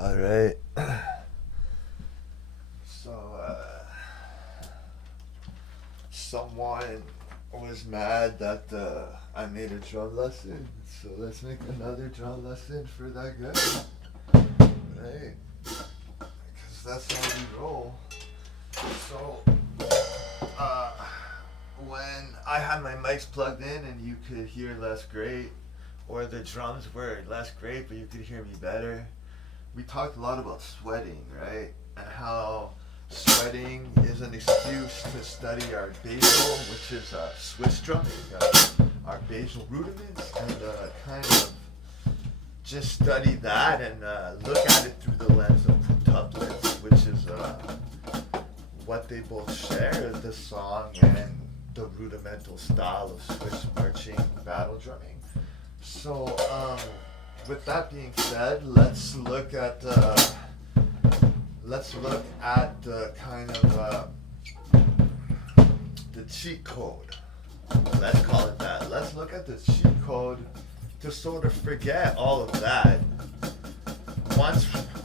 All right. So, someone was mad that I made a drum lesson. So let's make another drum lesson for that guy. Right? Because that's how we roll. So, when I had my mics plugged in and you could hear less great, or the drums were less great but you could hear me better, we talked a lot about sweating, right? And how sweating is an excuse to study our basel, which is Swiss drumming, our basal rudiments, and kind of just study that and look at it through the lens of quintuplets, which is what they both share, the song and the rudimental style of Swiss marching battle drumming. So, with that being said, let's look at the kind of the cheat code. Let's call it that. Let's look at the cheat code to sort of forget all of that.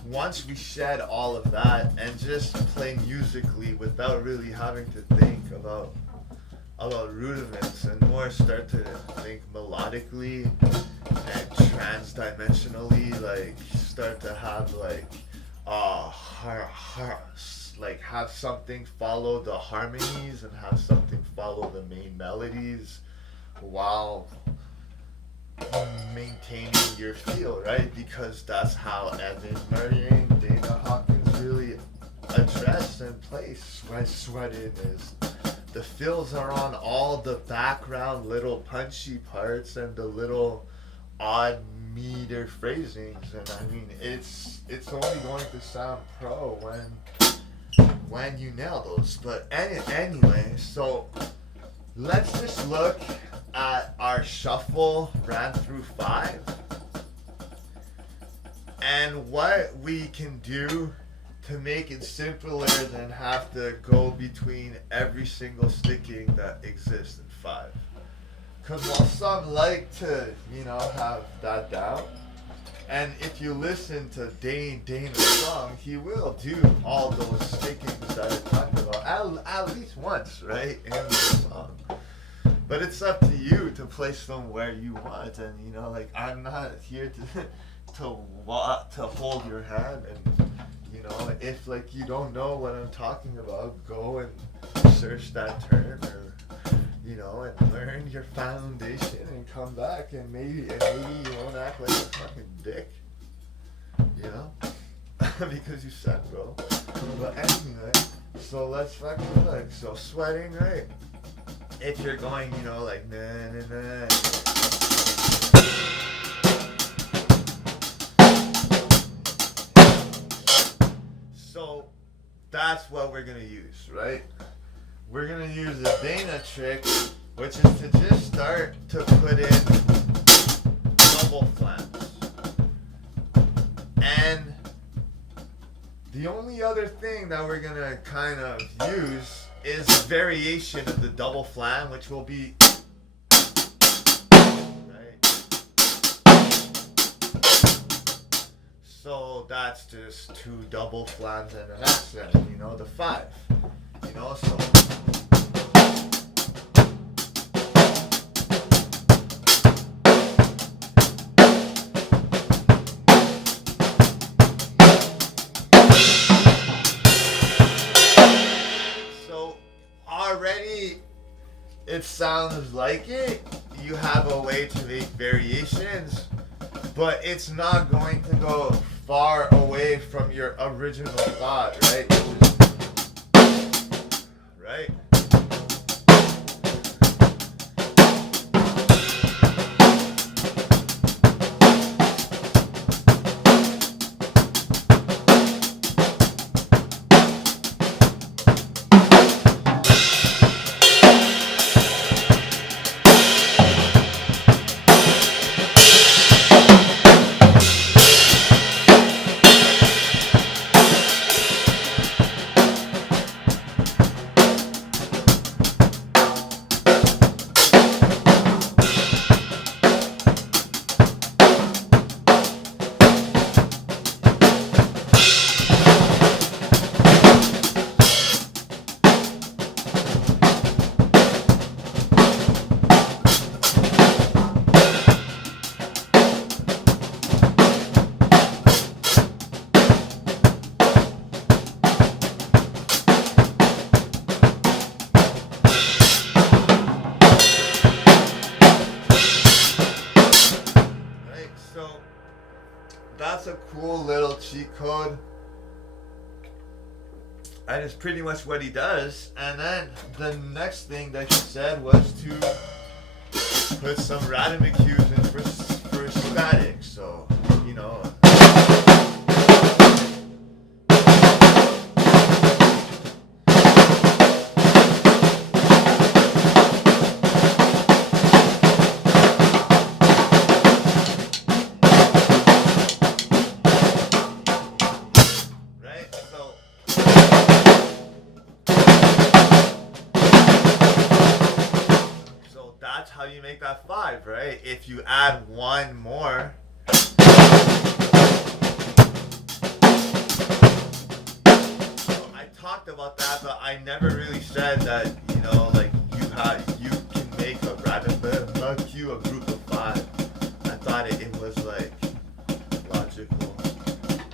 Once we shed all of that and just play musically without really having to think about rudiments and more start to think melodically and trans-dimensionally, like start to have like have something follow the harmonies and have something follow the main melodies while maintaining your feel, right? Because that's how Evan Murray and Dana Hawkins really address and place sweating is. The fills are on all the background little punchy parts and the little odd meter phrasings, and I mean it's only going to sound pro when you nail those. But anyway, so let's just look at our shuffle ran through 5 and what we can do to make it simpler than have to go between every single sticking that exists in 5. Because while some like to, have that down, and if you listen to Dana's song, he will do all those stickings that I talked about at least once, right, in the song. But it's up to you to place them where you want, and I'm not here to hold your hand and. If you don't know what I'm talking about, go and search that term or, and learn your foundation and come back and maybe you won't act like a fucking dick, because you said, bro. But anyway, so let's fucking look. So sweating, right? If you're going, like na na na. So that's what we're going to use, right? We're going to use the Dana trick, which is to just start to put in double flams. And the only other thing that we're going to kind of use is a variation of the double flam, which will be so that's just 2 double flams and an accent, the 5, so. So already it sounds like it. You have a way to make variations, but it's not going to go far away from your original thought, right? Right? that's a cool little cheat code. And it's pretty much what he does. And then the next thing that he said was to put some random cues in for static. So, you know. That's how you make that 5, right? If you add one more, so I talked about that, but I never really said that, you know, like you can make a random cue a group of 5. I thought it was like logical.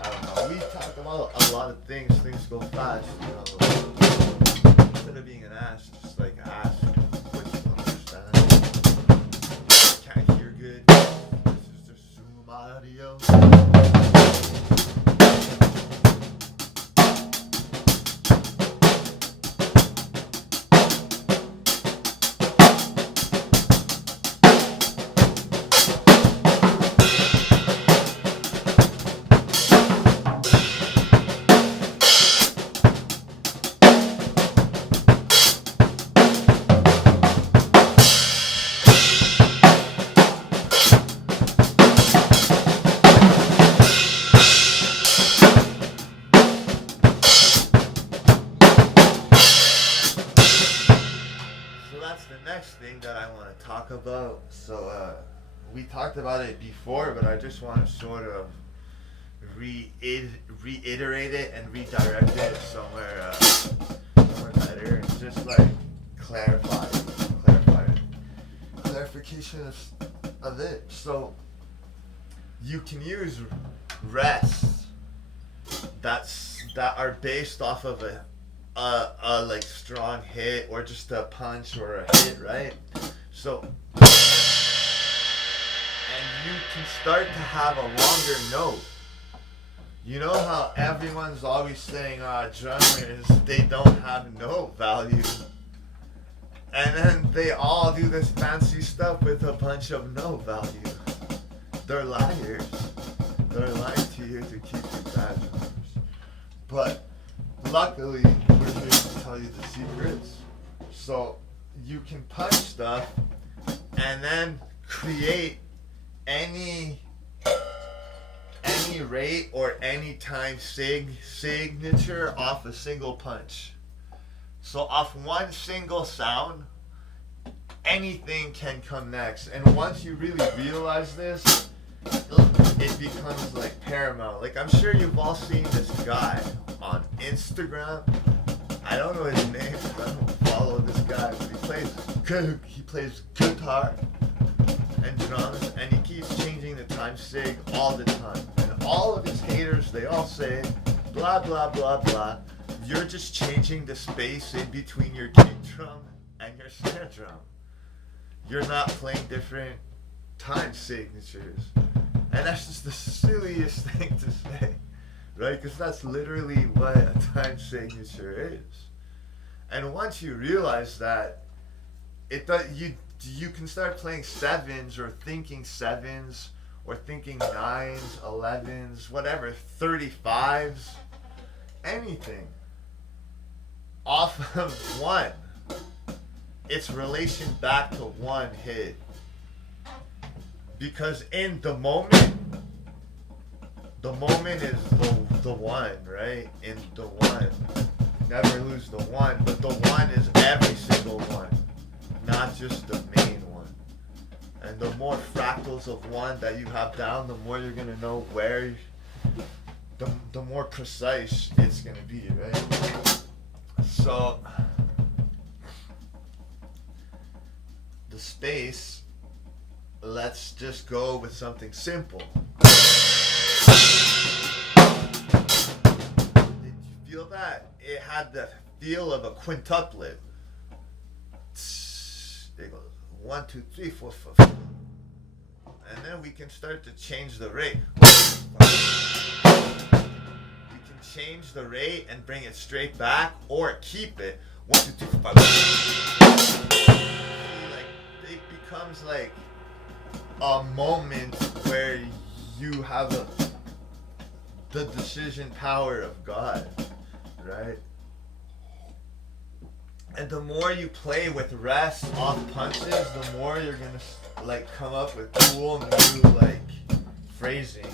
I don't know. We talked about a lot of things. Things go fast, you know. Instead of being an ass, just like ask. Good. This is just Zoom audio. Thing that I want to talk about. So we talked about it before, but I just want to sort of reiterate it and redirect it somewhere better, and just like clarification of it. So you can use rests that are based off of a like strong hit or just a punch or a hit, right? So, and you can start to have a longer note. You know how everyone's always saying, drummers, they don't have note value. And then they all do this fancy stuff with a bunch of note value. They're liars. They're lying to you to keep you bad drummers. But luckily, we're here to tell you the secrets. So you can punch stuff and then create any rate or any time signature off a single punch. So off one single sound, anything can come next. And once you really realize this, it becomes like paramount. Like, I'm sure you've all seen this guy on Instagram. I don't know his name, I don't follow this guy, but he plays guitar and drums, and he keeps changing the time sig all the time. And all of his haters, they all say, blah, blah, blah, blah. You're just changing the space in between your kick drum and your snare drum. You're not playing different time signatures. And that's just the silliest thing to say, right? Because that's literally what a time signature is. And once you realize that, you can start playing sevens or thinking sevens or thinking nines, 11s, whatever, 35s, anything off of one. Its relation back to one hit. Because in the moment is the one, right? In the one. Never lose the one, but the one is every single one, not just the main one. And the more fractals of one that you have down, the more you're gonna know where, the more precise it's gonna be, right? So the space, let's just go with something simple. Did you feel that? It had the feel of a quintuplet. It goes 1, 2, 3, 4, 5. and then we can start to change the rate. We can change the rate and bring it straight back, or keep it. 1, 2, 3, 4, 5. Like, it becomes like a moment where you have the decision power of God, right? And the more you play with rests off punches, the more you're gonna like come up with cool new like phrasings.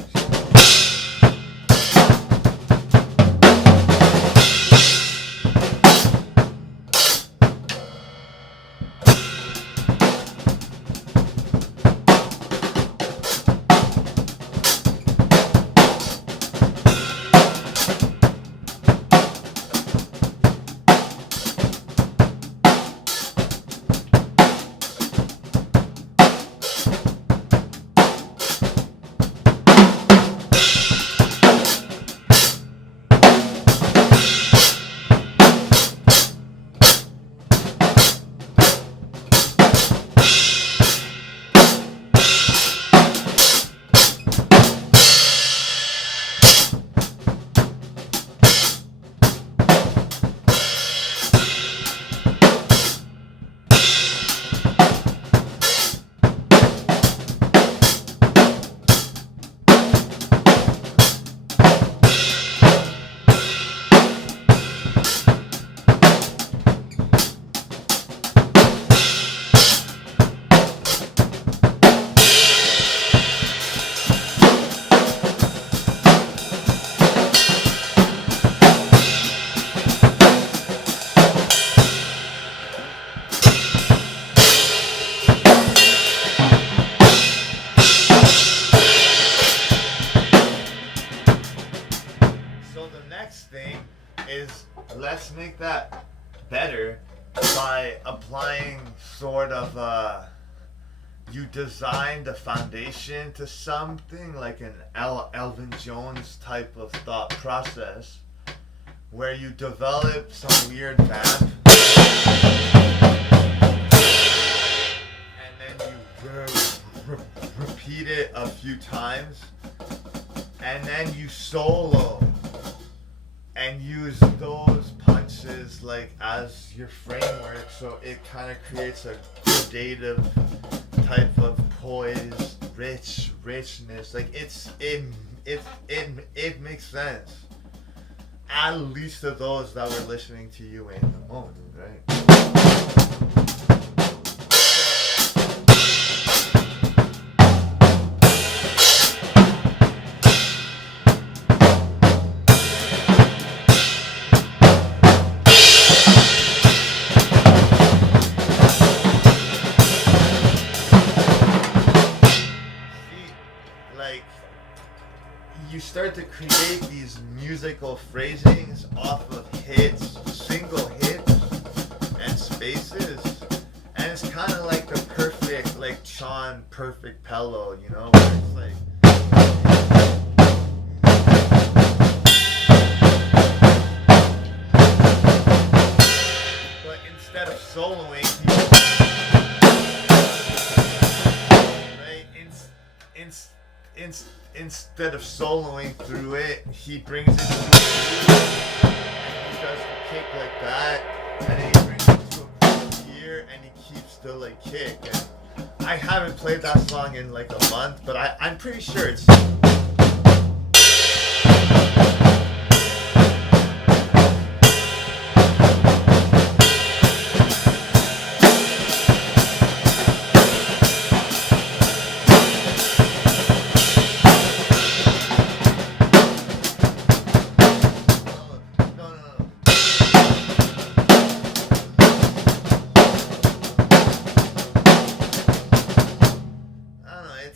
Let's make that better by applying sort of you designed a foundation to something like an Elvin Jones type of thought process where you develop some weird vamp and then you repeat it a few times and then you solo and use those punches like as your framework, so it kind of creates a gradative type of poise, richness. Like it makes sense. At least to those that were listening to you in the moment, right? You start to create these musical phrasings off of hits, single hits, and spaces, and it's kind of like the perfect, like Sean perfect pillow, you know, where it's like. But instead of soloing, instead of soloing through it, he brings it to and he does the kick like that, and then he brings it to a point here, and he keeps the like kick. And I haven't played that song in like a month, but I'm pretty sure it's.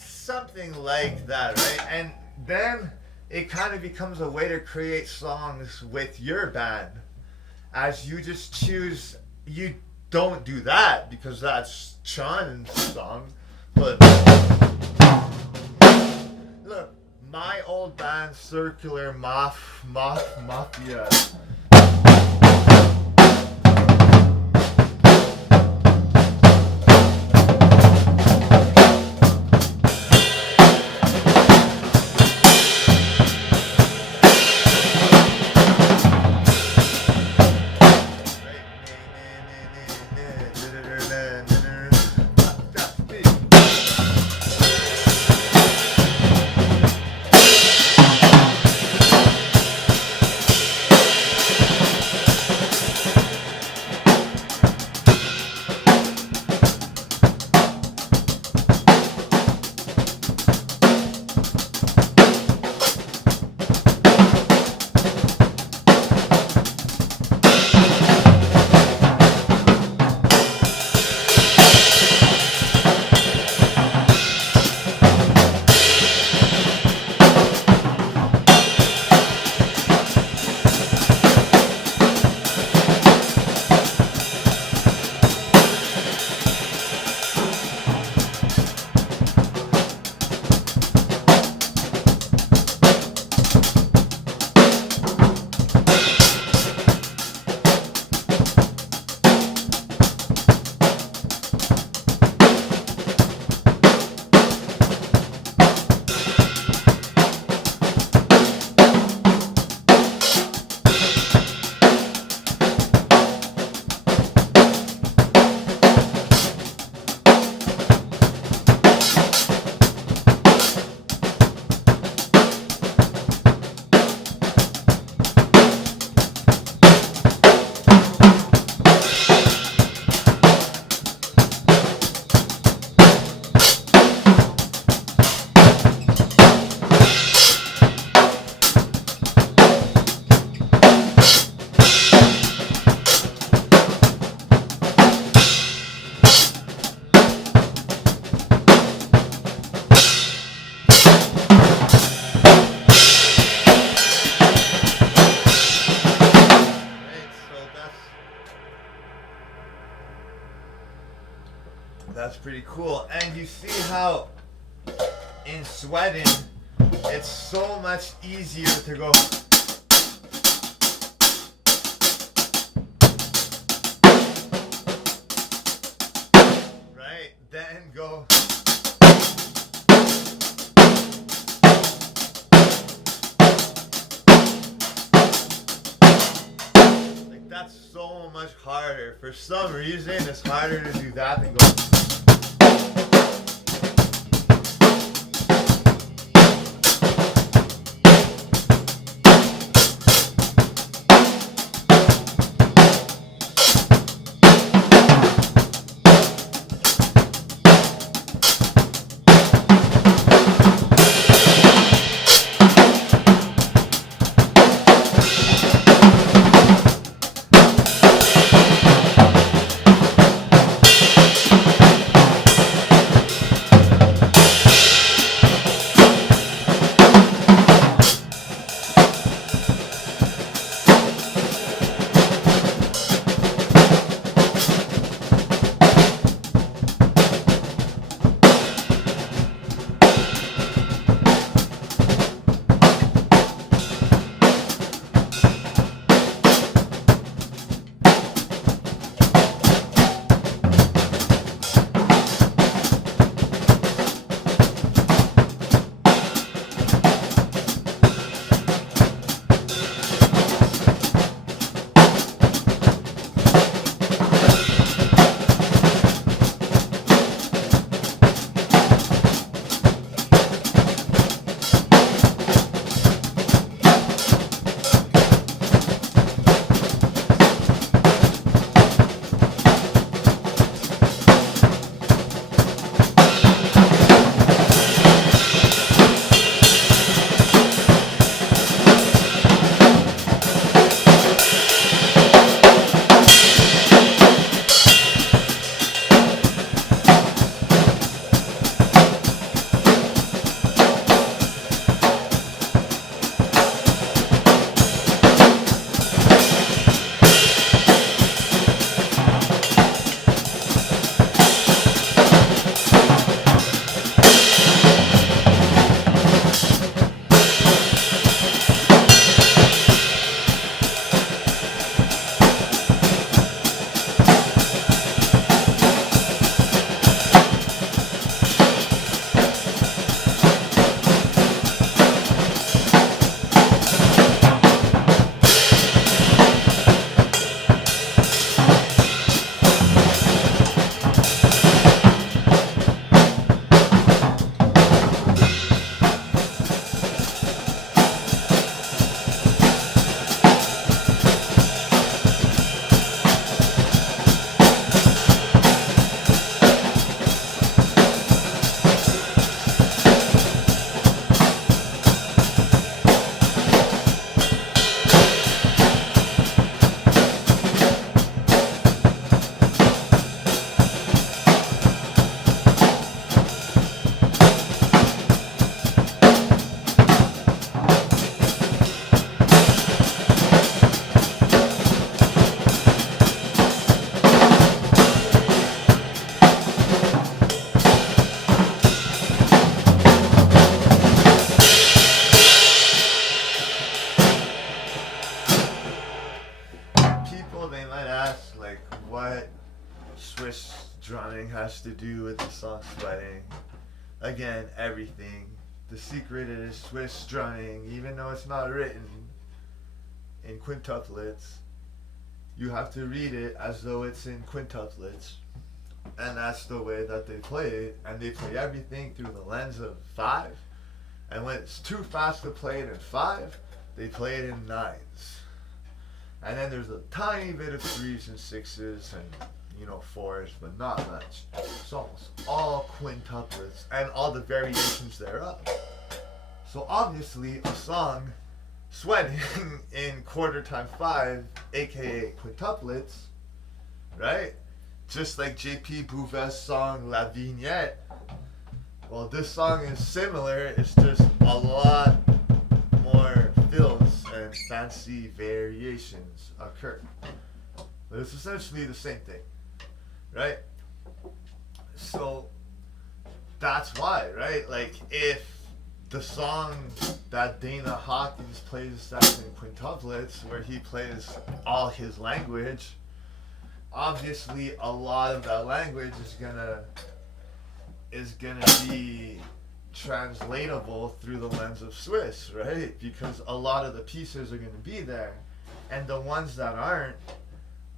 Something like that, right? And then it kind of becomes a way to create songs with your band, as you just choose. You don't do that because that's Sean's song, but look, my old band, Circular Mafia. pretty cool. And you see how in sweatn, it's so much easier to go. Right? Then go. Like, that's so much harder. For some reason, it's harder to do that than go. Has to do with the song sweating. Again, everything. The secret is Swiss strumming, even though it's not written in quintuplets. You have to read it as though it's in quintuplets. And that's the way that they play it. And they play everything through the lens of 5. And when it's too fast to play it in 5, they play it in 9s. And then there's a tiny bit of 3s and 6s and 4s, but not much. It's almost all quintuplets and all the variations thereof. So obviously a song sweating in quarter time 5, aka quintuplets, right? Just like JP Bouvet's song La Vignette. Well, this song is similar, it's just a lot more fills and fancy variations occur. But it's essentially the same thing. Right? So that's why, right? Like, if the song that Dana Hawkins plays that's in quintuplets, where he plays all his language, obviously a lot of that language is gonna be translatable through the lens of Swiss, right? Because a lot of the pieces are gonna be there, and the ones that aren't,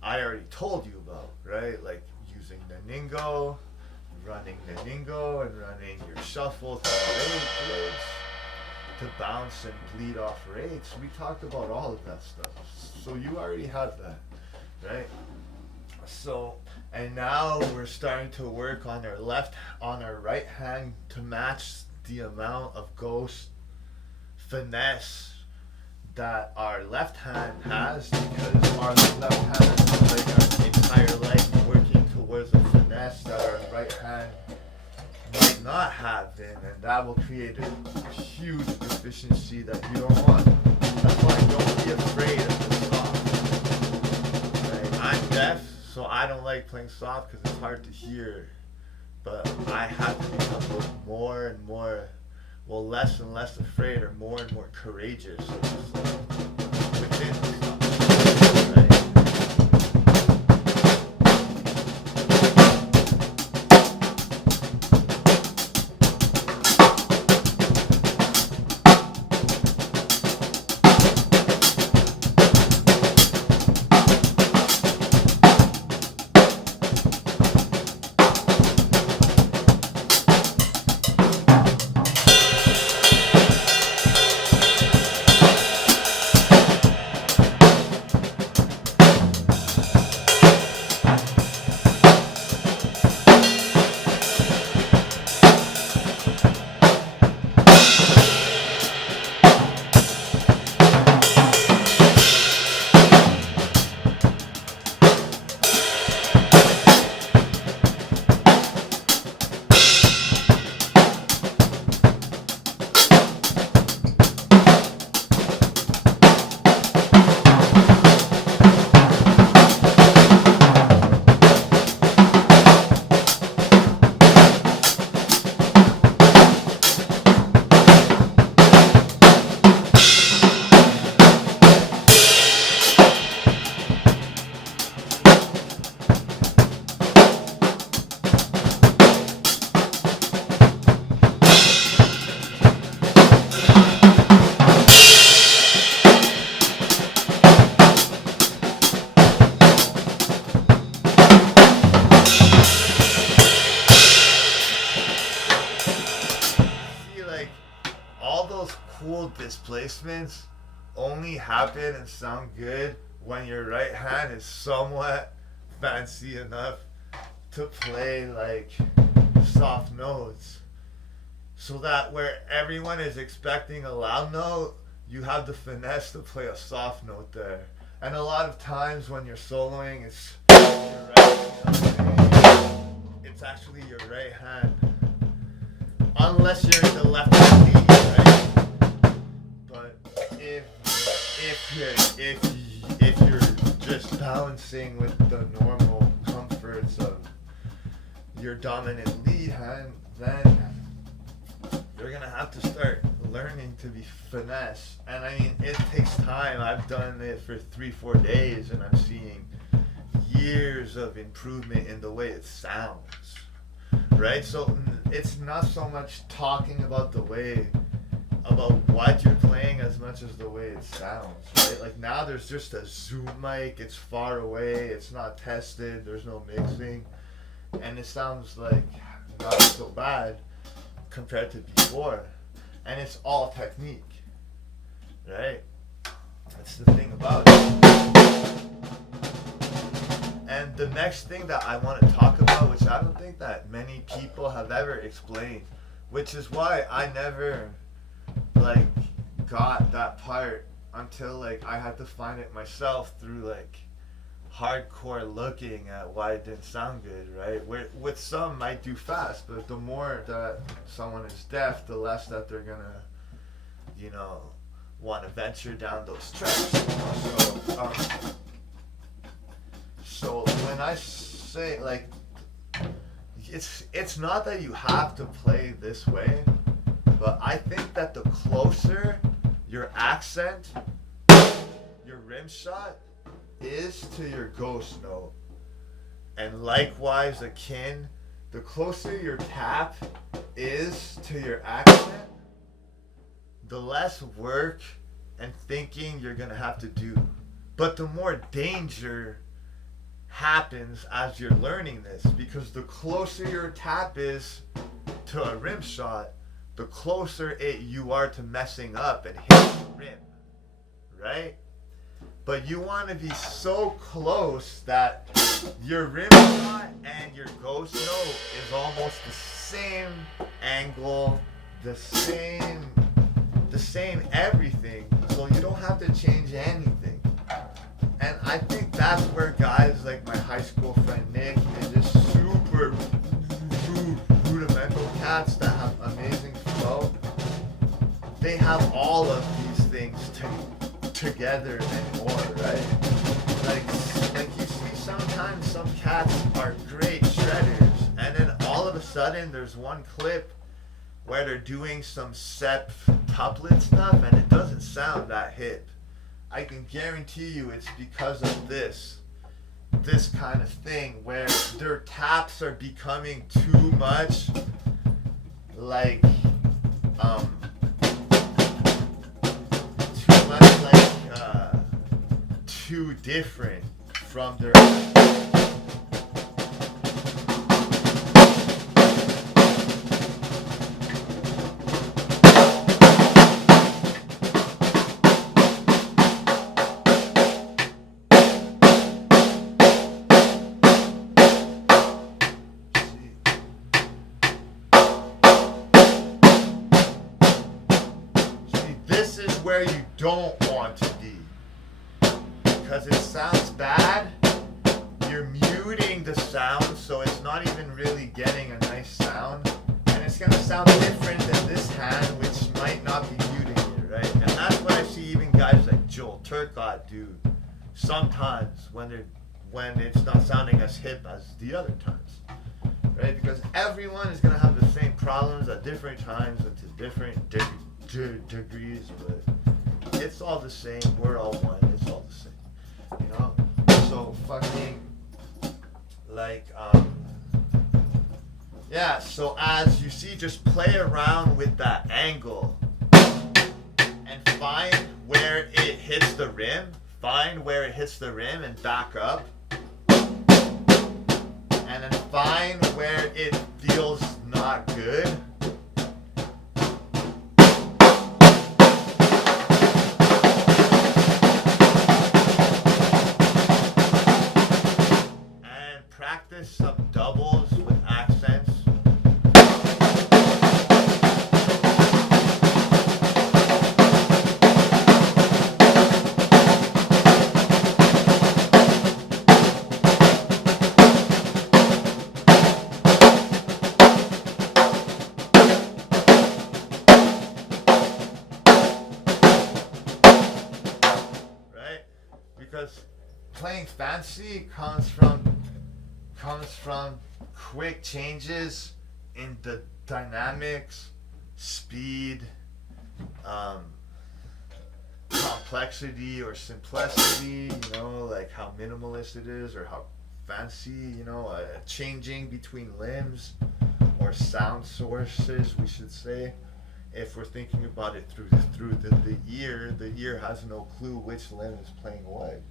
I already told you about, right? Like using the Ningo, running the Ningo, and running your shuffle to rate grids, to bounce and bleed off rates. We talked about all of that stuff. So you already have that, right? So, and now we're starting to work on our right hand to match the amount of ghost finesse that our left hand has, because our left hand is like our entire life working towards a finesse that our right hand might not have in, and that will create a huge deficiency that you don't want. That's why don't be afraid of the soft. Right? I'm deaf, so I don't like playing soft because it's hard to hear, but I have to become more and more, well, less and less afraid, or more and more courageous within the soft, right? Displacements only happen and sound good when your right hand is somewhat fancy enough to play like soft notes, so that where everyone is expecting a loud note, you have the finesse to play a soft note there. And a lot of times when you're soloing, it's it's actually your right hand, unless you're in the left hand lead, right? But if you're just balancing with the normal comforts of your dominant lead hand, then you're gonna have to start learning to be finesse. And I mean, it takes time. I've done it for 3-4 days, and I'm seeing years of improvement in the way it sounds. Right? So it's not so much talking about what you're playing as much as the way it sounds, right? Like now there's just a Zoom mic, it's far away, it's not tested, there's no mixing, and it sounds like not so bad compared to before. And it's all technique, right? That's the thing about it. And the next thing that I want to talk about, which I don't think that many people have ever explained, which is why I never like got that part until like I had to find it myself through like hardcore looking at why it didn't sound good, right? Where with some might do fast, but the more that someone is deaf, the less that they're gonna, want to venture down those tracks. So when I say like, it's not that you have to play this way, but I think that the closer your accent, your rim shot is to your ghost note, and likewise akin, the closer your tap is to your accent, the less work and thinking you're gonna have to do. But the more danger happens as you're learning this, because the closer your tap is to a rim shot, the closer you are to messing up and hitting the rim, right? But you want to be so close that your rim shot and your ghost note is almost the same angle, the same everything, so you don't have to change anything. And I think that's where guys like my high school friend Nick and just super rudimental cats that have amazing flow, they have all of these things together and more, right? Like you see sometimes some cats are great shredders, and then all of a sudden there's one clip where they're doing some septuplet stuff and it doesn't sound that hip. I can guarantee you it's because of this kind of thing where their taps are becoming too much like too different from their where you don't want to be, because it sounds bad. You're muting the sound, so it's not even really getting a nice sound, and it's going to sound different than this hand, which might not be muting you, right? And that's what I see even guys like Joel Turcotte do sometimes when it's not sounding as hip as the other times, right? Because everyone is going to have the same problems at different times and to different degrees, but it's all the same. We're all one. It's all the same, you know. So fucking like yeah. So as you see, just play around with that angle and find where it hits the rim. Find where it hits the rim and back up, and then find where it feels not good. Some doubles with accents. Right? Because playing fancy comes from quick changes in the dynamics, speed, complexity or simplicity, you know, like how minimalist it is or how fancy, you know, changing between limbs or sound sources, we should say. If we're thinking about it through the ear has no clue which limb is playing what.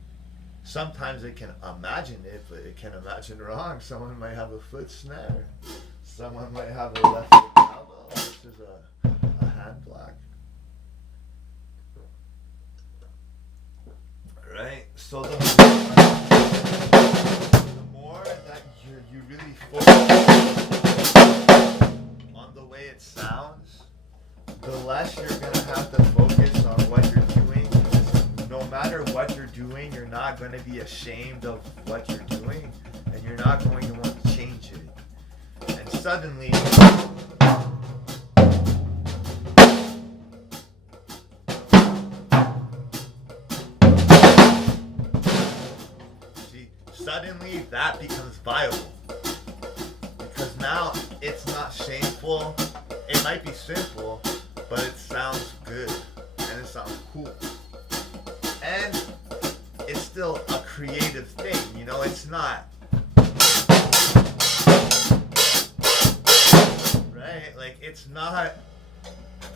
Sometimes it can imagine it, but it can imagine wrong. Someone might have a foot snare. Someone might have a left foot cowbell, which is a hand block. Right? So the more that you really focus on the way it sounds, the less you're going to have to focus on what you're doing. No matter what you're doing, you're not going to be ashamed of what you're doing, and you're not going to want to change it. And suddenly, suddenly that becomes viable. Because now it's not shameful. It might be simple, but it sounds good and it sounds cool. And it's still a creative thing, you know, it's not. Right? Like, it's not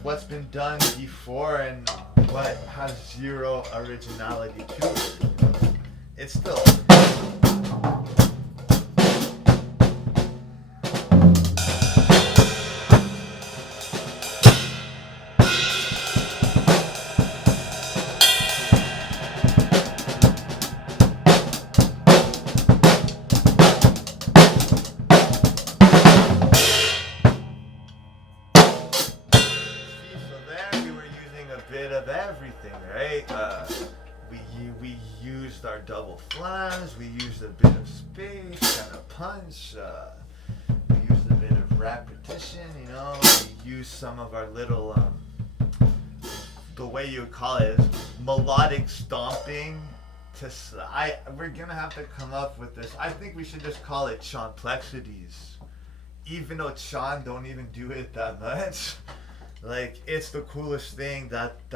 what's been done before and what has zero originality to it. You know? It's still. Of everything, right? We used our double flams, we used a bit of space and a punch, we used a bit of repetition, you know, we used some of our little, the way you would call it is melodic stomping. We're gonna have to come up with this. I think we should just call it Chonplexities, even though Chon don't even do it that much. Like, it's the coolest thing that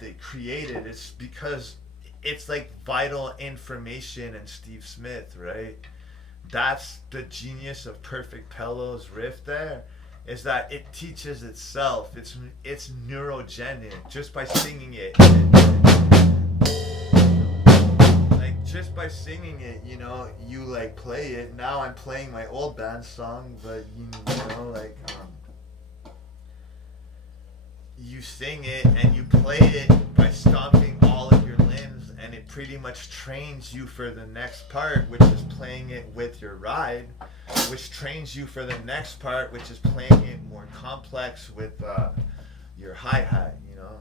they created. It's because it's like vital information in Steve Smith, right? That's the genius of Perfect Pello's riff there, is that it teaches itself. It's neurogenic just by singing it. Like, just by singing it, you know, you like play it. Now I'm playing my old band song, but you know, like, you sing it and you play it by stomping all of your limbs, and it pretty much trains you for the next part, which is playing it with your ride, which trains you for the next part, which is playing it more complex with your hi-hat, you know?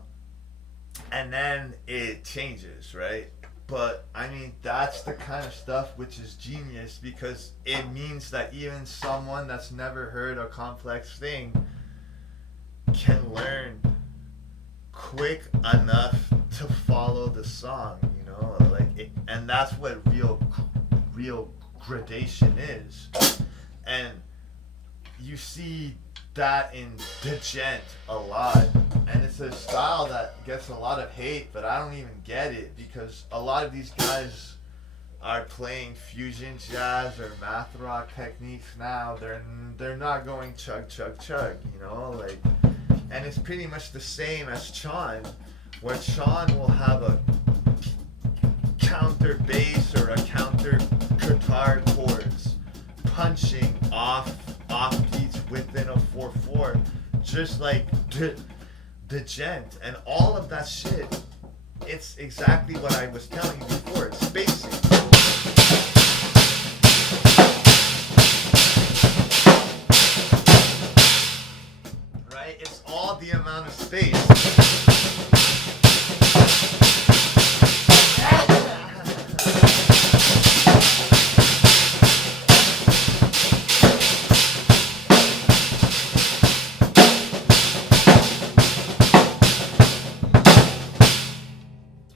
And then it changes, right? But I mean, that's the kind of stuff which is genius, because it means that even someone that's never heard a complex thing can learn quick enough to follow the song, you know, like and that's what real gradation is. And you see that in djent a lot, and it's a style that gets a lot of hate, but I don't even get it, because a lot of these guys are playing fusion jazz or math rock techniques now. They're not going chug chug chug, you know, like. And it's pretty much the same as Chon, where Chon will have a counter bass or a counter guitar chords punching off beats within a 4/4, just like djent, and all of that shit. It's exactly what I was telling you before. It's spacing. It's all the amount of space.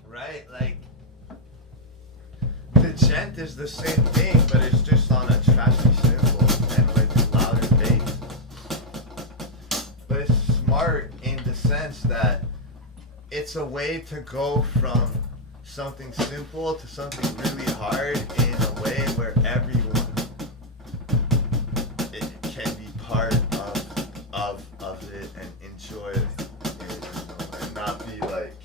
Right? Like, the djent is the same thing, but it's just on a trashy cymbal and with louder bass. But it's smart in the sense that it's a way to go from something simple to something really hard in a way where everyone can be part of it and enjoy it, you know, and not be like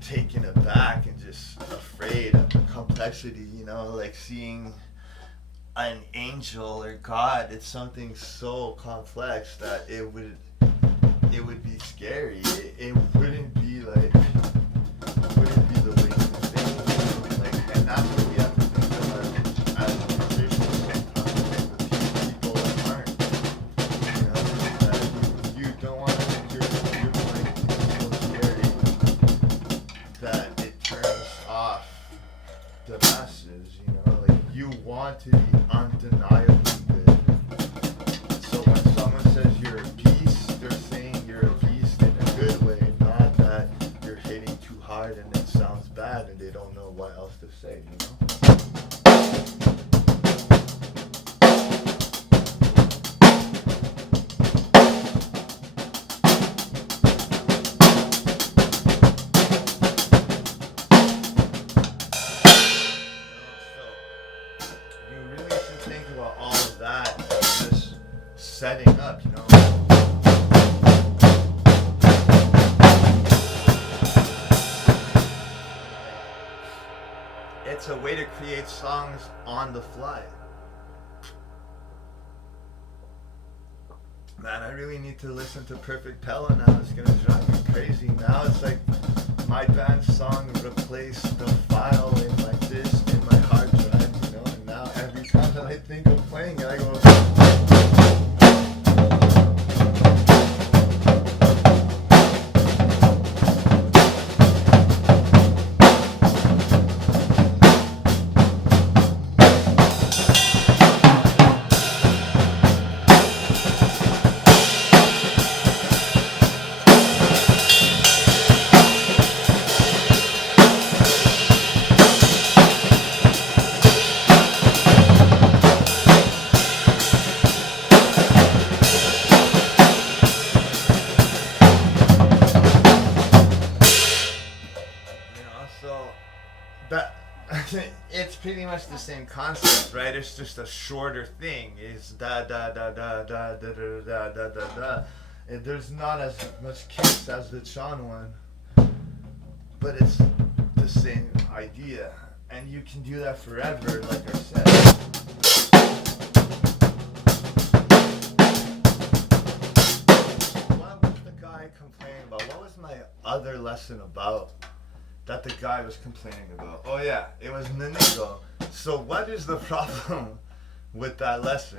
taken aback and just afraid of the complexity, you know, like seeing an angel or God. It's something so complex that it would be scary. It wouldn't be like, wouldn't be the way you think. Like, and that's what we have to think of as musicians sometimes, with people that aren't. You know, that you don't want to make your playing so scary that it turns off the masses, you know? Like, you want to be undeniably good. So when someone says you're a beast, they're saying you're a beast in a good way, not that you're hitting too hard and it sounds bad and they don't know what else to say, you know? setting up, you know. It's a way to create songs on the fly. Man, I really need to listen to Perfect Pella now. It's gonna drive me crazy. Now it's like my band song replaced the file in like this in my hard drive, you know, and now every time that I think of playing it, I go. It's pretty much the same concept, right? It's just a shorter thing. It's da da da da da da da da da da da. There's not as much kicks as the Chan one, but it's the same idea, and you can do that forever, like I said. What was the guy complaining about? What was my other lesson about? That the guy was complaining about. Oh yeah, it was Nanigo. So what is the problem with that lesson?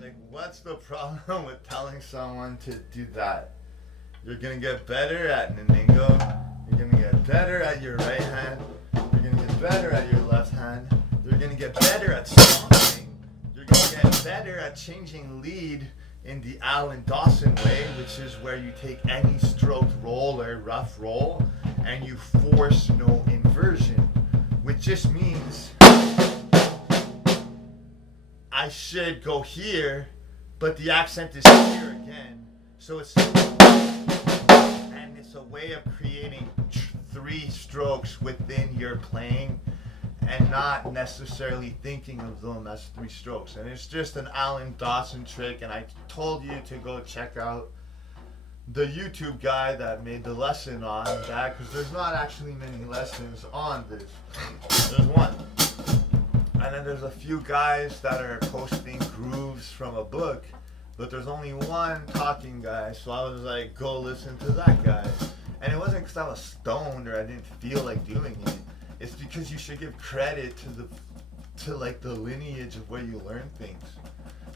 Like, what's the problem with telling someone to do that? You're gonna get better at Nanigo. You're gonna get better at your right hand. You're gonna get better at your left hand. You're gonna get better at stomping. You're gonna get better at changing lead in the Alan Dawson way, which is where you take any stroked roll or rough roll and you force no inversion, which just means I should go here, but the accent is here again. So it's a way of creating 3 strokes within your playing and not necessarily thinking of them as 3 strokes. And it's just an Alan Dawson trick, and I told you to go check out the YouTube guy that made the lesson on that, because there's not actually many lessons on this. There's one. And then there's a few guys that are posting grooves from a book, but there's only one talking guy, so I was like, go listen to that guy. And it wasn't because I was stoned or I didn't feel like doing it. It's because you should give credit to like the lineage of where you learn things.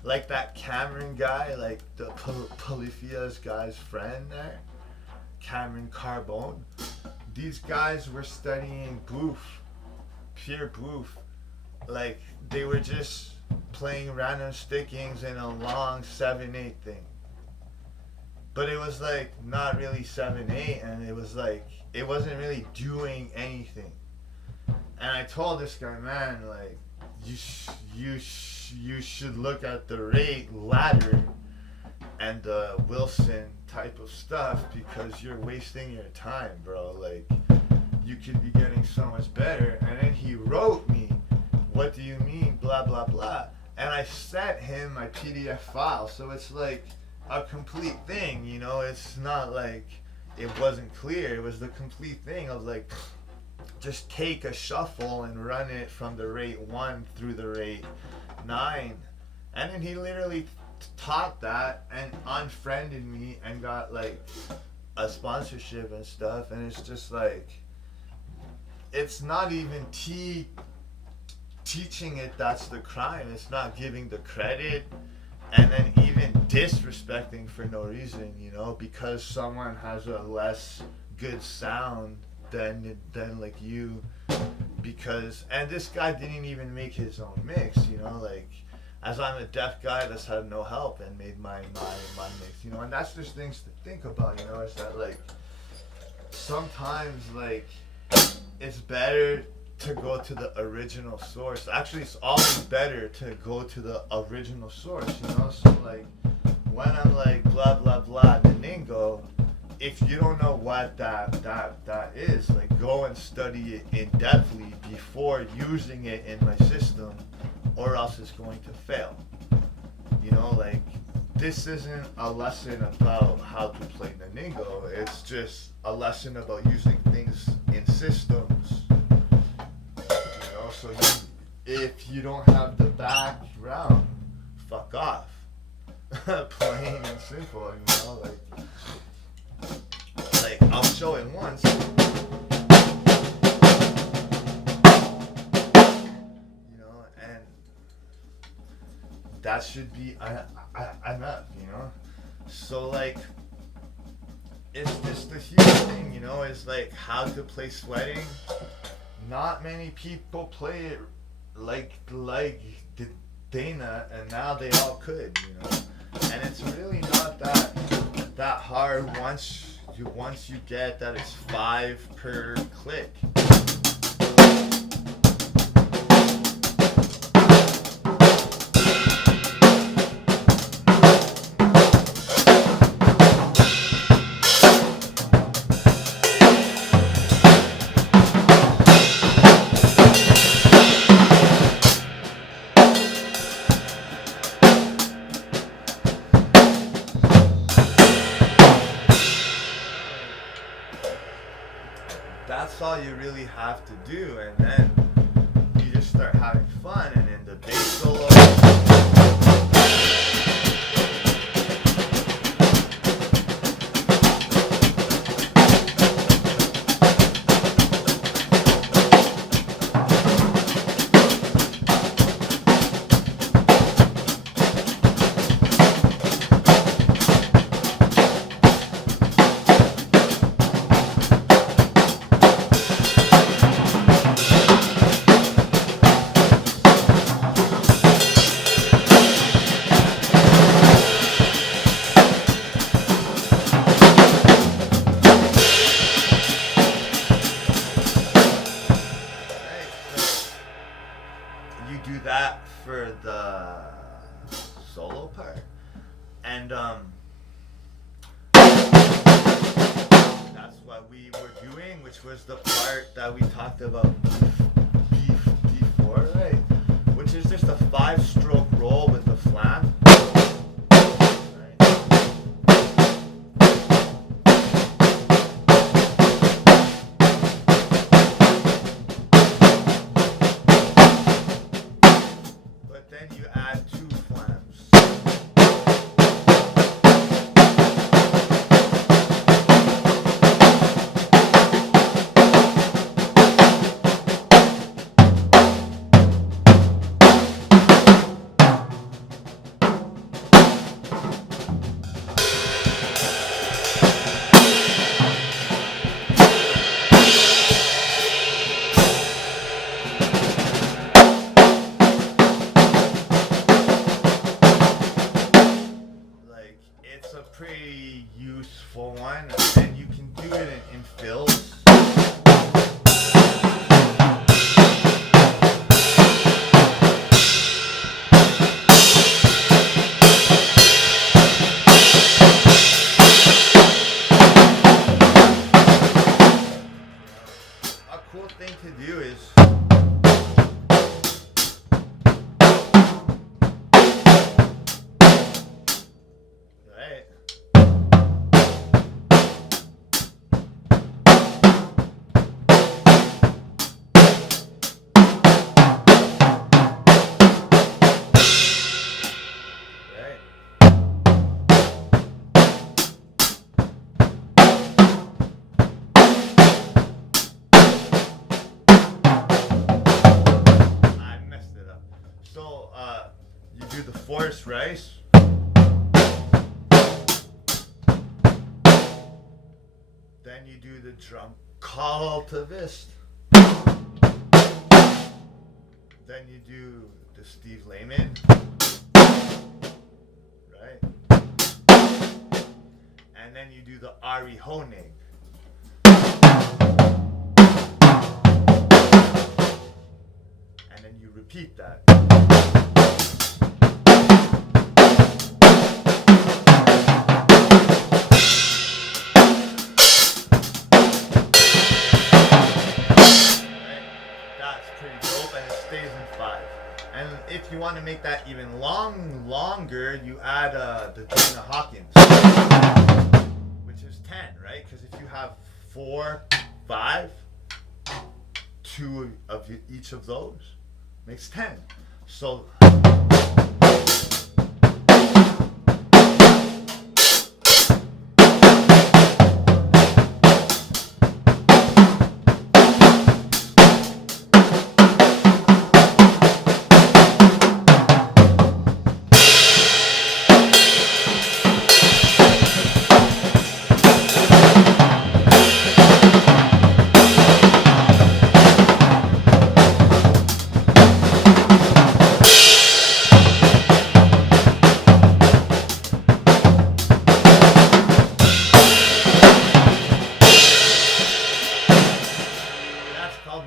Like that Cameron guy, like the Polyphia's guy's friend there, Cameron Carbone. These guys were studying goof, pure goof. Like they were just playing random stickings in a long 7/8 thing. But it was like not really 7/8, and it was like it wasn't really doing anything. And I told this guy, man, like you should look at the rate ladder and the Wilson type of stuff, because you're wasting your time, bro. Like you could be getting so much better. And then he wrote me, what do you mean, blah blah blah, and I sent him my PDF file. So it's like a complete thing, you know. It's not like it wasn't clear. It was the complete thing. I was like, just take a shuffle and run it from the rate 1 through the rate 9. And then he literally taught that and unfriended me and got like a sponsorship and stuff. And it's just like, it's not even teaching it that's the crime. It's not giving the credit, and then even disrespecting for no reason, you know, because someone has a less good sound than like you, because, and this guy didn't even make his own mix, you know, like, as I'm a deaf guy that's had no help and made my mix, you know. And that's just things to think about, you know, is that like sometimes like it's better to go to the original source. Actually, it's always better to go to the original source, you know? So, like, when I'm like, blah, blah, blah, the ningo, if you don't know what that is, like, go and study it in-depthly before using it in my system, or else it's going to fail. You know, like, this isn't a lesson about how to play the ningo. It's just a lesson about using things in systems. You know, so if you don't have the background, fuck off. Plain and simple, you know, like I'll show it once. You know, and that should be enough, you know? So, like, it's just the huge thing, you know, is like how to play sweating. Not many people play it like Dana, and now they all could, you know? And it's really not that hard once you get that it's 5 per click. That's all you really have to do, and then you just start having fun, and in the bass solo. Do that for the solo part, and that's what we were doing, which was the part that we talked about before, right? Which is just a 5-stroke roll with the flam. Then you add 2 flams. It's a pretty useful one, and you can do it in fills. A cool thing to do is you do the force rice. Then you do the drum cultivist. Then you do the Steve Lehman. Right? And then you do the Ari Honig. repeat that. And if you want to make that even longer, you add the Dana Hawkins, which is 10, right? Because if you have 4, 5, 2 of each of those makes 10. So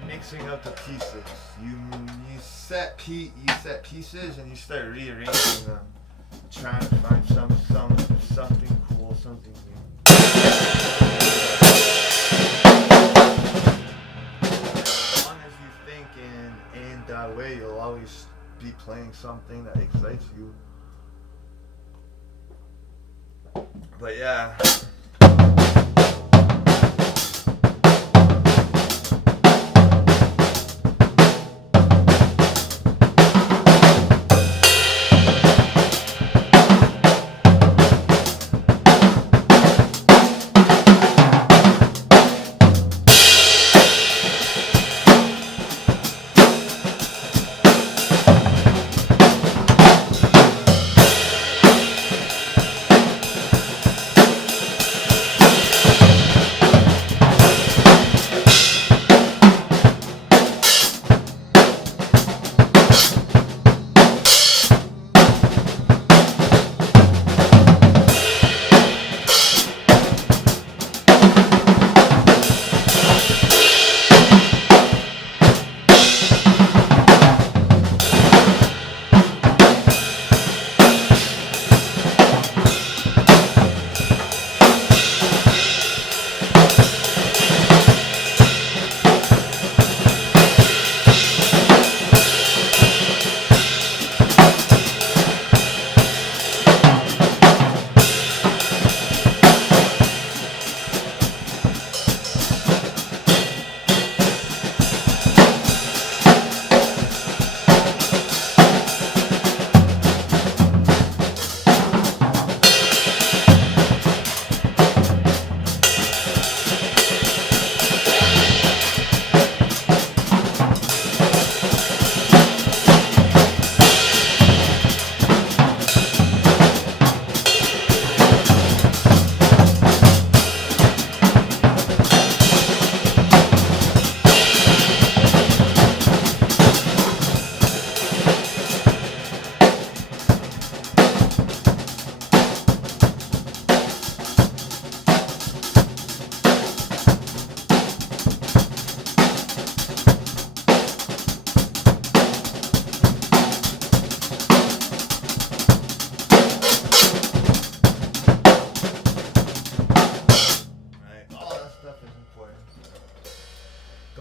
mixing up the pieces. You set pieces and you start rearranging them, trying to find something cool, something new. As long as you think in that way, you'll always be playing something that excites you. But yeah.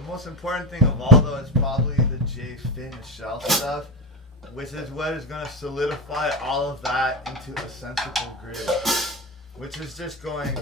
Most important thing of all though is probably the J fin and shell stuff, which is what is going to solidify all of that into a sensible grid, which is just going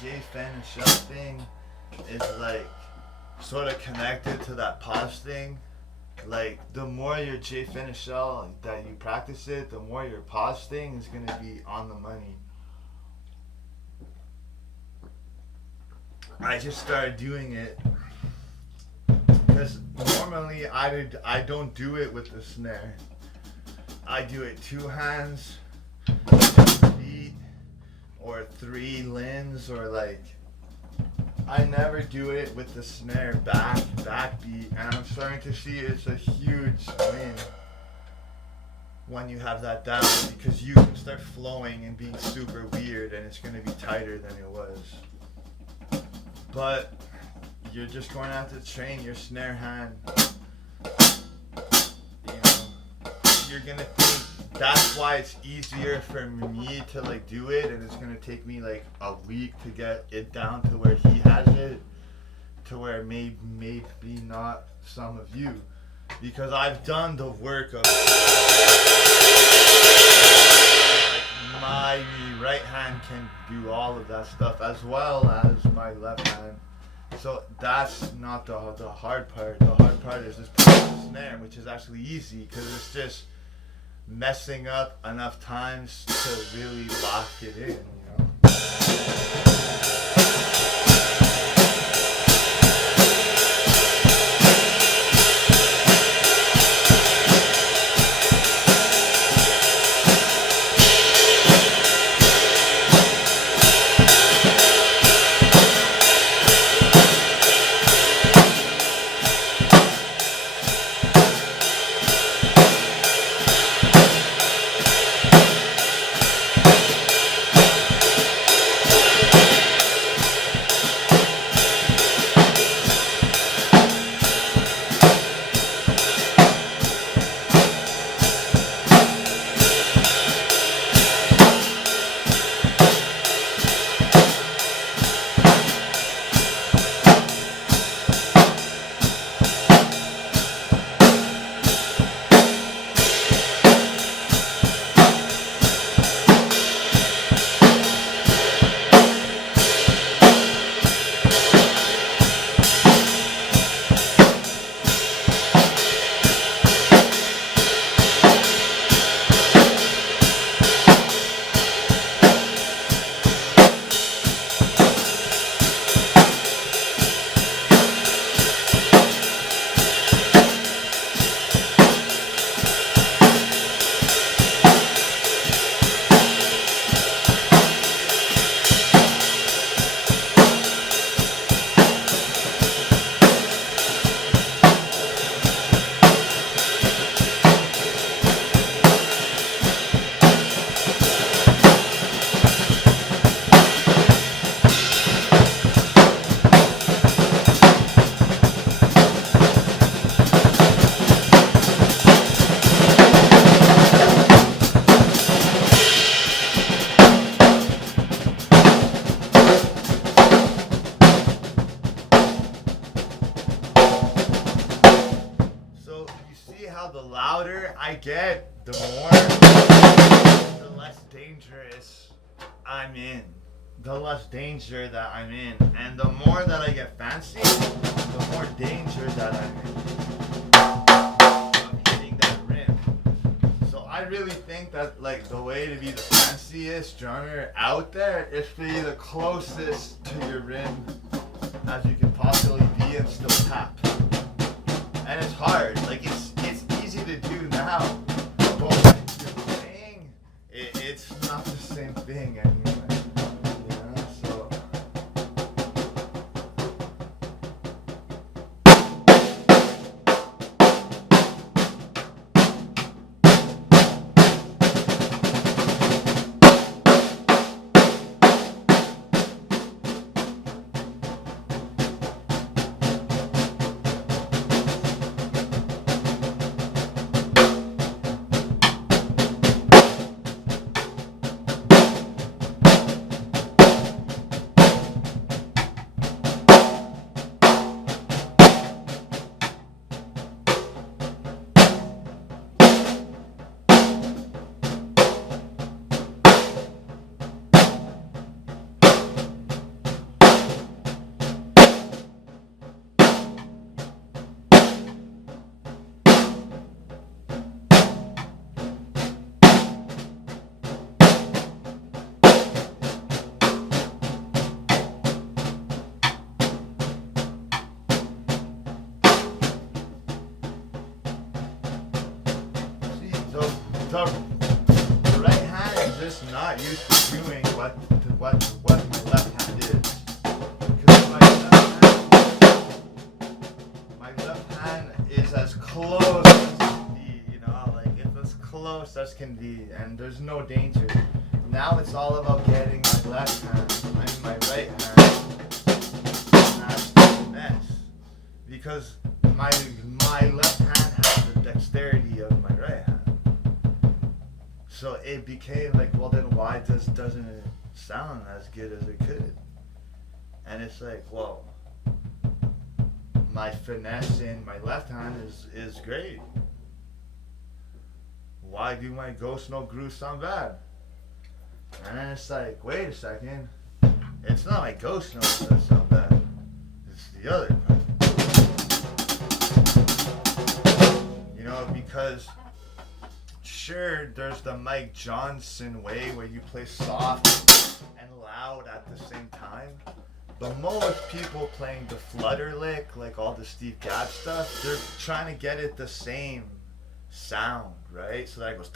J finchel thing is like sort of connected to that pause thing. Like the more your J finchel that you practice it, the more your pause thing is gonna be on the money. I just started doing it because normally I don't do it with the snare. I do it 2 hands, 2 feet, or 3 limbs, or like I never do it with the snare backbeat, and I'm starting to see it's a huge win when you have that down, because you can start flowing and being super weird, and it's gonna be tighter than it was. But you're just going to have to train your snare hand. You know, you're gonna think that's why it's easier for me to like do it, and it's gonna take me like a week to get it down to where he has it, to where maybe not some of you, because I've done the work of like my right hand can do all of that stuff as well as my left hand. So that's not the hard part. The hard part is just playing the snare, which is actually easy because it's just messing up enough times to really lock it in, you know? The louder I get, the less dangerous I'm in. The less danger that I'm in. And the more that I get fancy, the more danger that I'm in of hitting that rim. So I really think that like the way to be the fanciest drummer out there is to be the closest to your rim as you can possibly be and still tap. And it's hard. Like it's easy to do now, but when you're playing, it's not the same thing anymore. You know, so. the right hand is just not used to doing what my left hand is. Because my left hand is as close as can be, you know, like it's as close as can be, and there's no danger. Now it's all about getting my left hand, my right hand, as the mess. Because my left hand has the dexterity of my right hand. So it became like, well then why doesn't it sound as good as it could? And it's like, well, my finesse in my left hand is great. Why do my ghost no groove sound bad? And then it's like, wait a second, it's not my ghost notes that sound bad, it's the other part. You know, because sure, there's the Mike Johnson way where you play soft and loud at the same time. But most people playing the flutter lick, like all the Steve Gadd stuff, they're trying to get it the same sound, right? So that goes.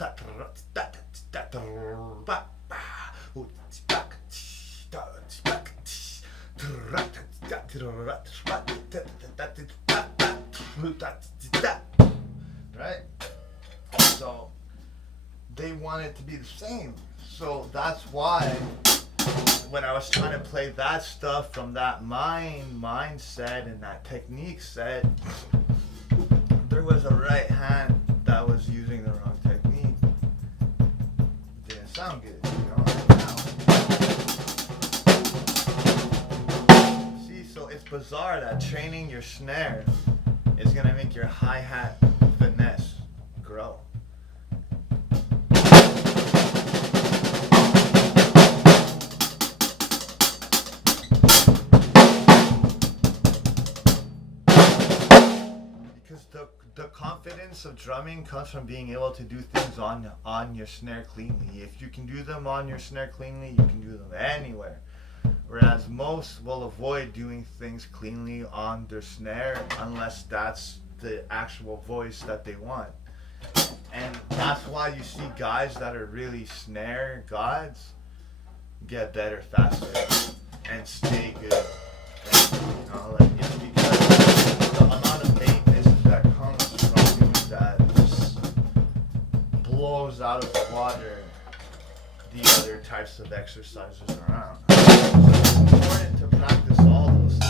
Right? So they want it to be the same. So that's why when I was trying to play that stuff from that mindset and that technique set, there was a right hand that was using the wrong technique. It didn't sound good, you know? See, so it's bizarre that training your snare is gonna make your hi-hat finesse grow. The confidence of drumming comes from being able to do things on your snare cleanly. If you can do them on your snare cleanly, you can do them anywhere. Whereas most will avoid doing things cleanly on their snare unless that's the actual voice that they want. And that's why you see guys that are really snare gods get better faster and stay good. And, you know, like it's because the amount of maintenance that comes from doing that just blows out of the water the other types of exercises around. So it's important to practice all those things.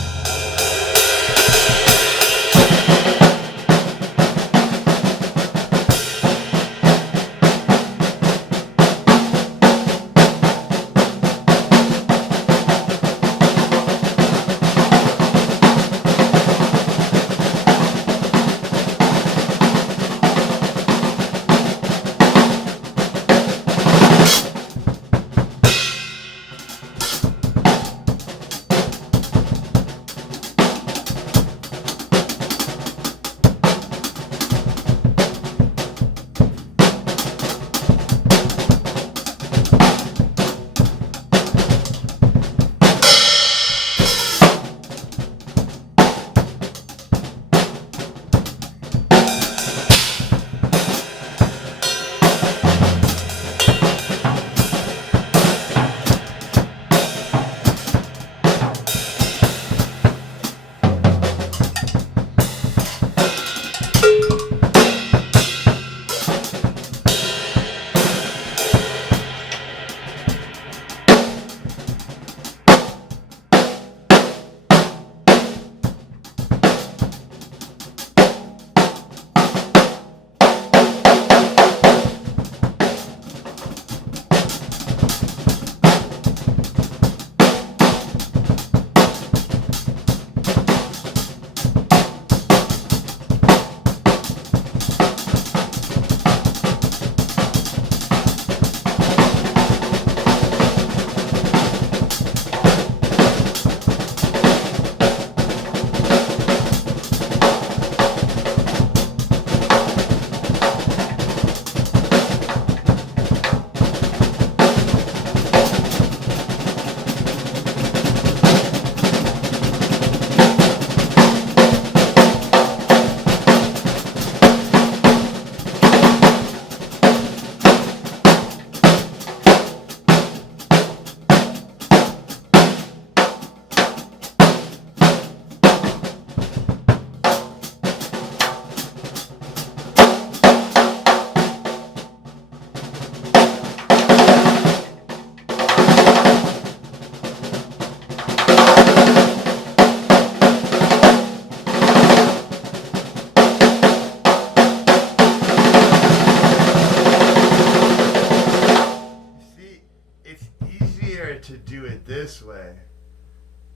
to do it this way,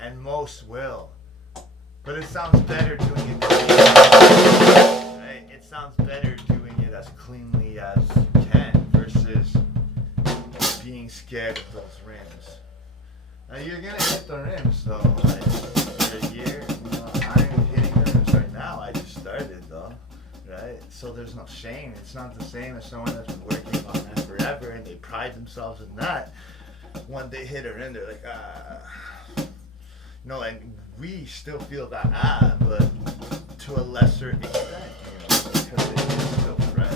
and most will. But it sounds better doing it cleanly, right? It sounds better doing it as cleanly as you can versus being scared of those rims. Now you're gonna hit the rims though, like for a year. I'm hitting the rims right now. I just started though, right? So there's no shame. It's not the same as someone that's been working on that forever and they pride themselves in that. When they hit a rim, they're like, no, and we still feel that but to a lesser extent, because it is still fresh.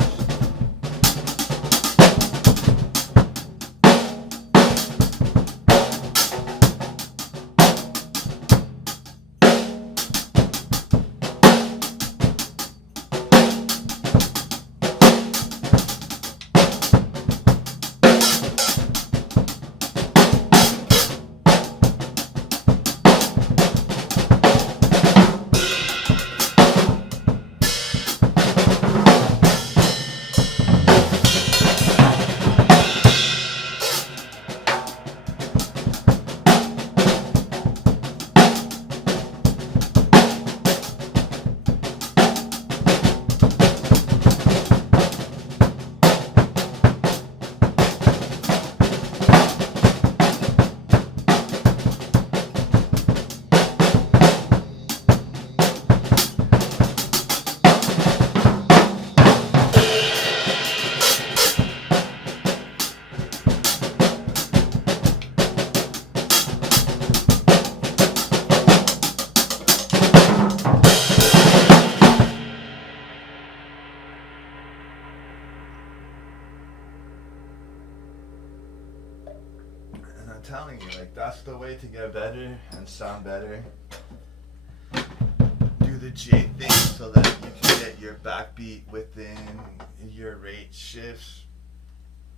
I'm telling you, like, that's the way to get better and sound better. Do the J thing so that you can get your backbeat within your rate shifts.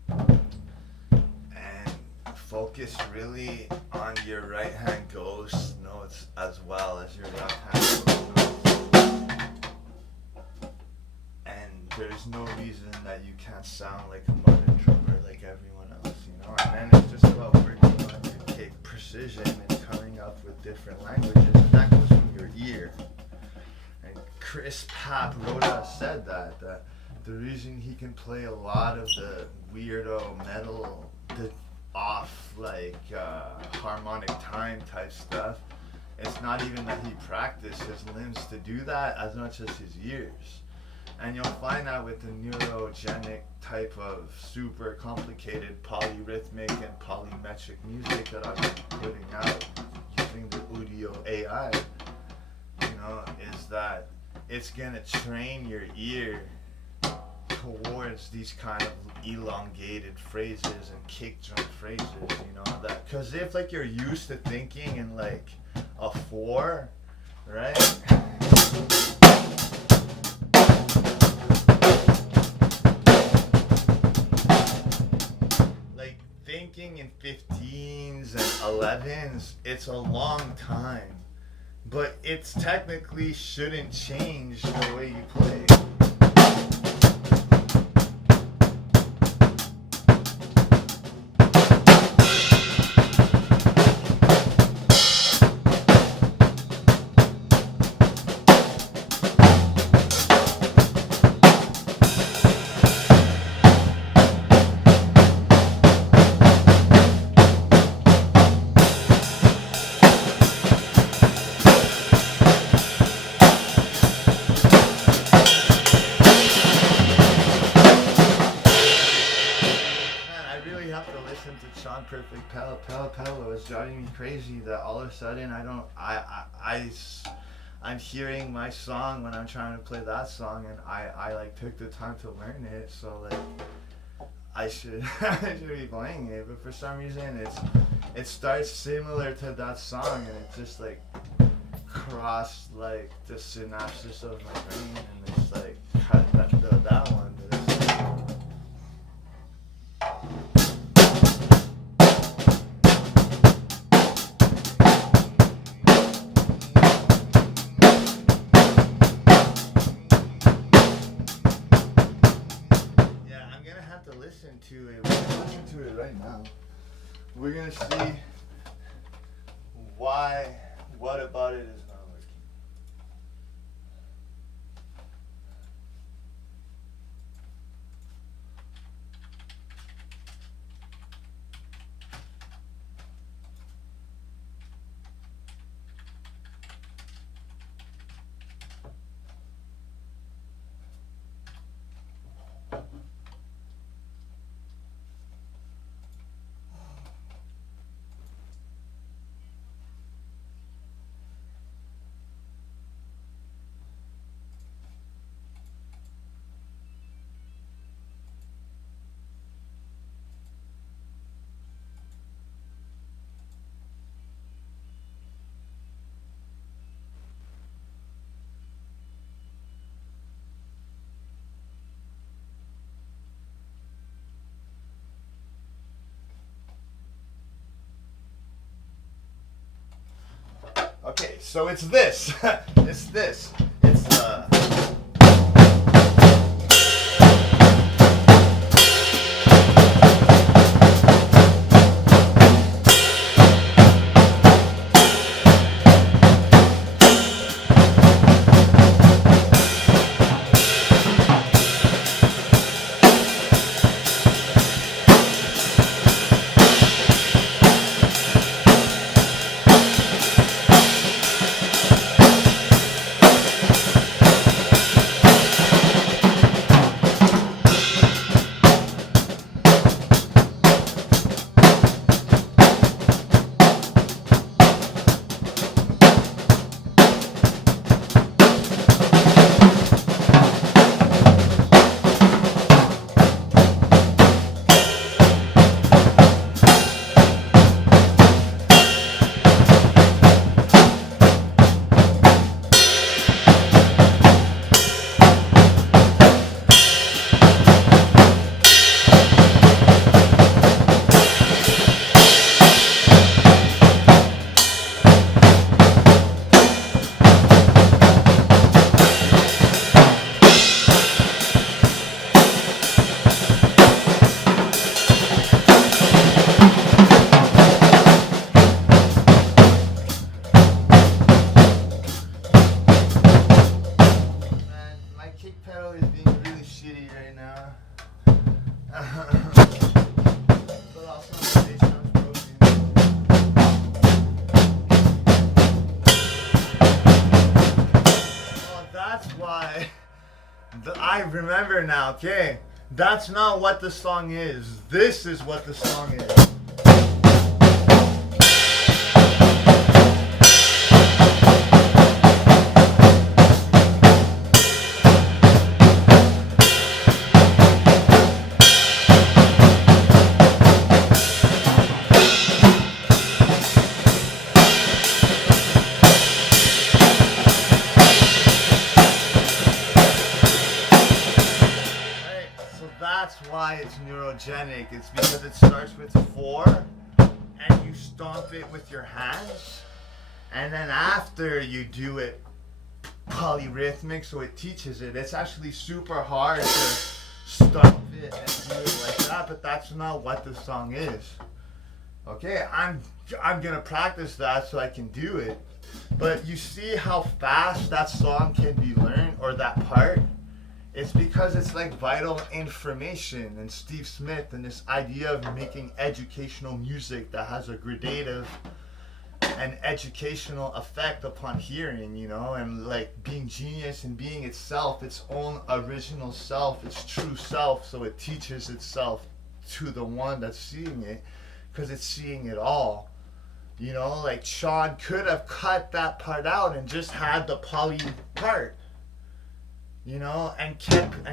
And focus really on your right hand ghost notes as well as your left hand ghost notes. And there's no reason that you can't sound like a modern drummer like everyone else, And then it's just about working on your kick precision and coming up with different languages, and that comes from your ear. And Chris Paprota said that the reason he can play a lot of the weirdo metal, the off harmonic time type stuff, it's not even that he practiced his limbs to do that as much as his ears. And you'll find that with the neurogenic type of super complicated polyrhythmic and polymetric music that I've been putting out using the audio AI, is that it's gonna train your ear towards these kind of elongated phrases and kick drum phrases, that, because if like you're used to thinking in like a 4, right? Thinking in 15s and 11s, it's a long time, but it's technically shouldn't change the way you play. Perfect Pello is driving me crazy that all of a sudden I'm hearing my song when I'm trying to play that song, and I like took the time to learn it, so like I should be playing it, but for some reason it starts similar to that song, and it just like crossed like the synapses of my brain, and it's like cut that one, but it's to it. We're listening to it right now. we're gonna see what about it is not working. Okay, so it's this. It's this. It's I remember now, okay? That's not what the song is. This is what the song is. That's why it's neurogenic. It's because it starts with 4 and you stomp it with your hands, and then after you do it polyrhythmic, so it teaches it. It's actually super hard to stomp it and do it like that, but that's not what the song is. Okay, I'm gonna practice that so I can do it. But you see how fast that song can be learned, or that part? It's because it's like vital information, and Steve Smith and this idea of making educational music that has a gradative and educational effect upon hearing, you know, and like being genius and being itself, its own original self, its true self, so it teaches itself to the one that's seeing it, because it's seeing it all. You know, like Sean could have cut that part out and just had the poly part, you know, and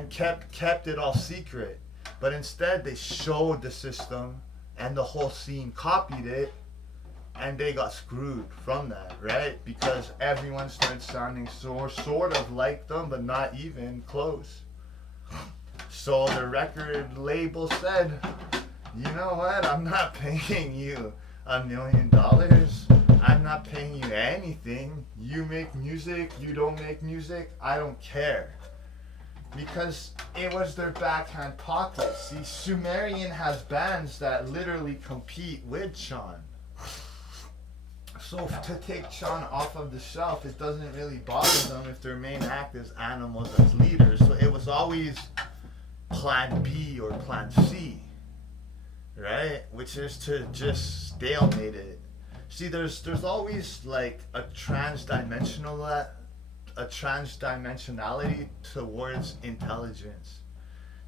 kept it all secret. But instead they showed the system and the whole scene copied it, and they got screwed from that, right? Because everyone started sounding sort of like them, but not even close. So the record label said, you know what, I'm not paying you $1 million. I'm not paying you anything. You make music, you don't make music, I don't care. because it was their backhand pocket. See, Sumerian has bands that literally compete with Chan. So to take Chan off of the shelf, it doesn't really bother them if their main act is animals as leaders. So it was always plan B or plan C, right? Which is to just stalemate it. See, there's always like a transdimensionality towards intelligence,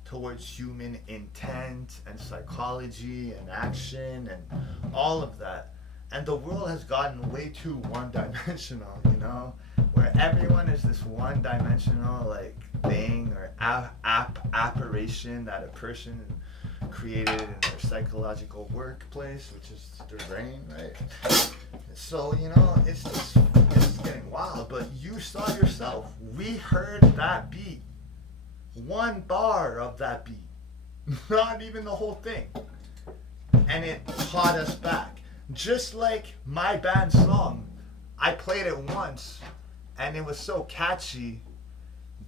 towards human intent and psychology and action and all of that. And the world has gotten way too one-dimensional, you know, where everyone is this one-dimensional like thing or apparition that a person created in their psychological workplace, which is their brain, right? So, you know, it's getting wild. But you saw yourself. We heard that beat. One bar of that beat. Not even the whole thing. And it caught us back. Just like my band's song, I played it once, and it was so catchy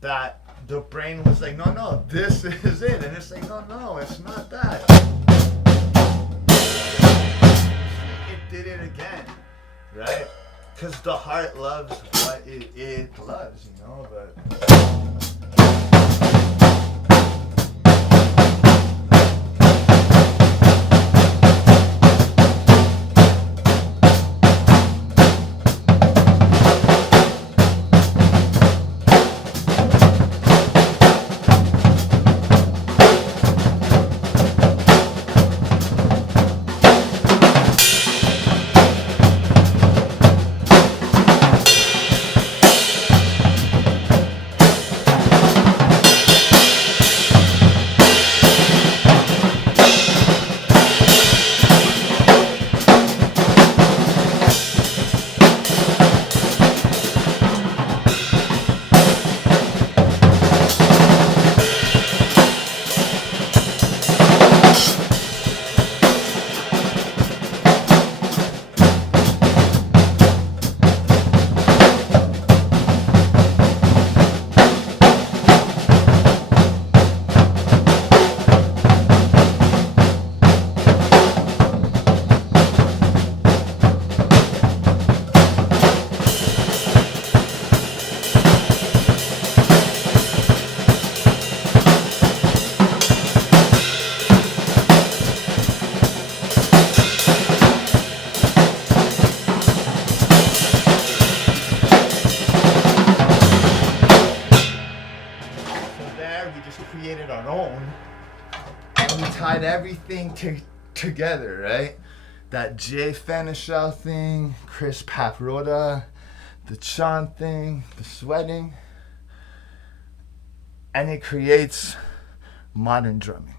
that the brain was like, no, this is it. And it's like, no, it's not that. It did it again, right? Because the heart loves what it loves, you know, but... everything together, right? That J Finchel thing, Chris Paprota, the Chan thing, the sweating, and it creates modern drumming.